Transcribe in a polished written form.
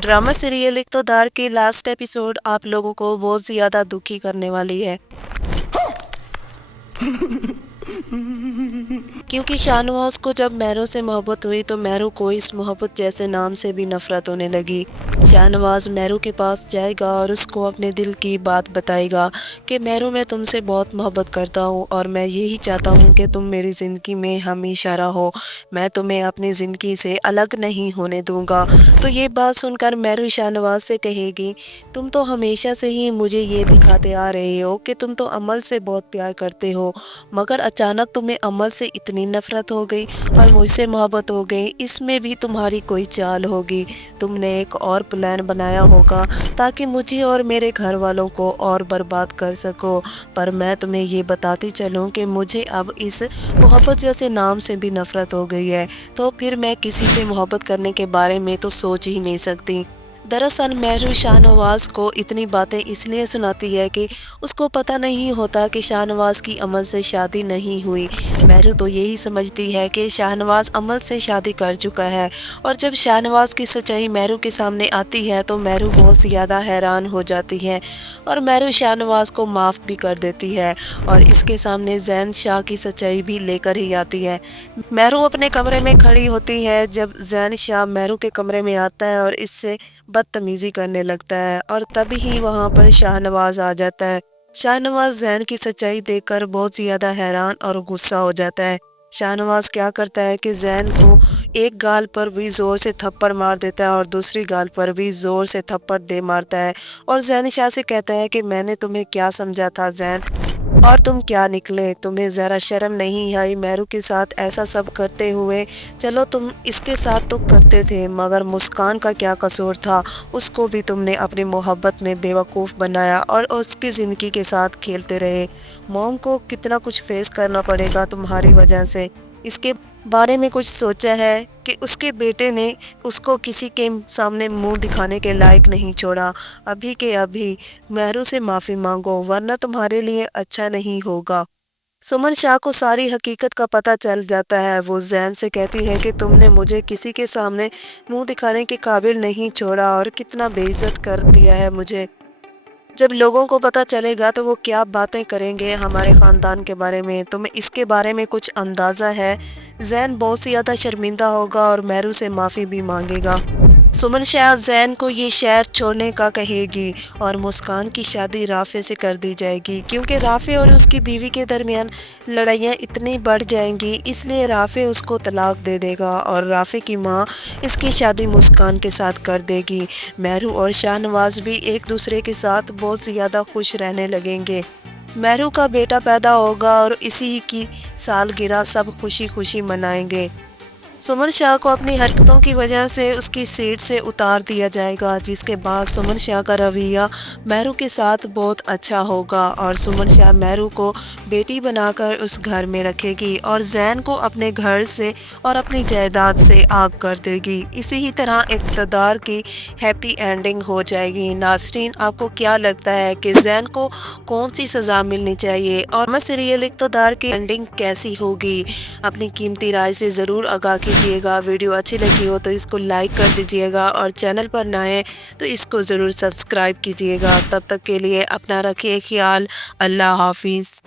Drama serial इक़्तिदार की last episode आप लोगों को बहुत ज़्यादा दुखी करने वाली है क्योंकि शाहनवाज को जब महरू से मोहब्बत हुई तो महरू को इस मोहब्बत जैसे नाम से भी नफरत होने लगी। शाहनवाज महरू के पास जाएगा और उसको अपने दिल की बात बताएगा कि महरू मैं तुमसे बहुत मोहब्बत करता हूँ और मैं यही चाहता हूँ कि तुम मेरी ज़िंदगी में हमेशा रहो, मैं तुम्हें अपनी ज़िंदगी से अलग नहीं होने दूँगा। तो ये बात सुनकर महरू शाहनवाज से कहेगी तुम तो हमेशा से ही मुझे ये दिखाते आ रहे हो कि तुम तो अमल से बहुत प्यार करते हो, मगर अचानक तुम्हें अमल से इतनी नफ़रत हो गई और मुझसे मोहब्बत हो गई, इसमें भी तुम्हारी कोई चाल होगी। तुमने एक और प्लान बनाया होगा ताकि मुझे और मेरे घर वालों को और बर्बाद कर सको। पर मैं तुम्हें ये बताती चलूँ कि मुझे अब इस मोहब्बत जैसे नाम से भी नफ़रत हो गई है, तो फिर मैं किसी से मोहब्बत करने के बारे में तो सोच ही नहीं सकती। दरअसल महरू शाहनवाज को इतनी बातें इसलिए सुनाती है कि उसको पता नहीं होता कि शाहनवाज की अमल से शादी नहीं हुई। महरू तो यही समझती है कि शाहनवाज अमल से शादी कर चुका है और जब शाहनवाज की सच्चाई महरू के सामने आती है तो महरू बहुत ज़्यादा हैरान हो जाती है और महरू शाहनवाज को माफ़ भी कर देती है और इसके सामने ज़ैन शाह की सच्चाई भी लेकर ही आती है। महरू अपने कमरे में खड़ी होती है जब ज़ैन शाह महरू के कमरे में आता है और इससे बदतमीज़ी करने लगता है और तभी ही वहाँ पर शाहनवाज आ जाता है। शाहनवाज ज़ैन की सच्चाई देखकर बहुत ज़्यादा हैरान और गुस्सा हो जाता है। शाहनवाज क्या करता है कि ज़ैन को एक गाल पर भी ज़ोर से थप्पड़ मार देता है और दूसरी गाल पर भी ज़ोर से थप्पड़ दे मारता है और ज़ैन शाह से कहता है कि मैंने तुम्हें क्या समझा था ज़ैन, और तुम क्या निकले, तुम्हें ज़रा शर्म नहीं आई महरू के साथ ऐसा सब करते हुए। चलो तुम इसके साथ तो करते थे मगर मुस्कान का क्या कसूर था, उसको भी तुमने अपनी मोहब्बत में बेवकूफ़ बनाया और उसकी ज़िंदगी के साथ खेलते रहे। मॉम को कितना कुछ फेस करना पड़ेगा तुम्हारी वजह से। इसके बारे में कुछ सोचा है कि उसके बेटे ने उसको किसी के सामने मुंह दिखाने के लायक नहीं छोड़ा। अभी के अभी महरू से माफ़ी मांगो वरना तुम्हारे लिए अच्छा नहीं होगा। सुमन शाह को सारी हकीकत का पता चल जाता है। वो ज़ैन से कहती है कि तुमने मुझे किसी के सामने मुंह दिखाने के काबिल नहीं छोड़ा और कितना बेइज्जत कर दिया है मुझे। जब लोगों को पता चलेगा तो वो क्या बातें करेंगे हमारे ख़ानदान के बारे में, तुम्हें इसके बारे में कुछ अंदाज़ा है। ज़ैन बहुत ज़्यादा शर्मिंदा होगा और महरू से माफ़ी भी मांगेगा। सुमन शाह ज़ैन को ये शहर छोड़ने का कहेगी और मुस्कान की शादी राफ़े से कर दी जाएगी क्योंकि राफ़े और उसकी बीवी के दरमियान लड़ाइयाँ इतनी बढ़ जाएंगी, इसलिए राफ़े उसको तलाक दे देगा और राफ़े की माँ इसकी शादी मुस्कान के साथ कर देगी। महरू और शाहनवाज भी एक दूसरे के साथ बहुत ज़्यादा खुश रहने लगेंगे। महरू का बेटा पैदा होगा और इसी की सालगिरह सब खुशी खुशी मनाएंगे। सुमन शाह को अपनी हरकतों की वजह से उसकी सीट से उतार दिया जाएगा, जिसके बाद सुमन शाह का रवैया महरू के साथ बहुत अच्छा होगा और सुमन शाह महरू को बेटी बनाकर उस घर में रखेगी और ज़ैन को अपने घर से और अपनी जायदाद से आग कर देगी। इसी ही तरह इक़्तिदार की हैप्पी एंडिंग हो जाएगी। नाज़रीन, आपको क्या लगता है कि ज़ैन को कौन सी सज़ा मिलनी चाहिए और सीरियल इक़्तिदार की एंडिंग कैसी होगी? अपनी कीमती राय से ज़रूर आगाह कीजिएगा। वीडियो अच्छी लगी हो तो इसको लाइक कर दीजिएगा और चैनल पर नए हैं तो इसको ज़रूर सब्सक्राइब कीजिएगा। तब तक के लिए अपना रखिए ख्याल। अल्लाह हाफिज़।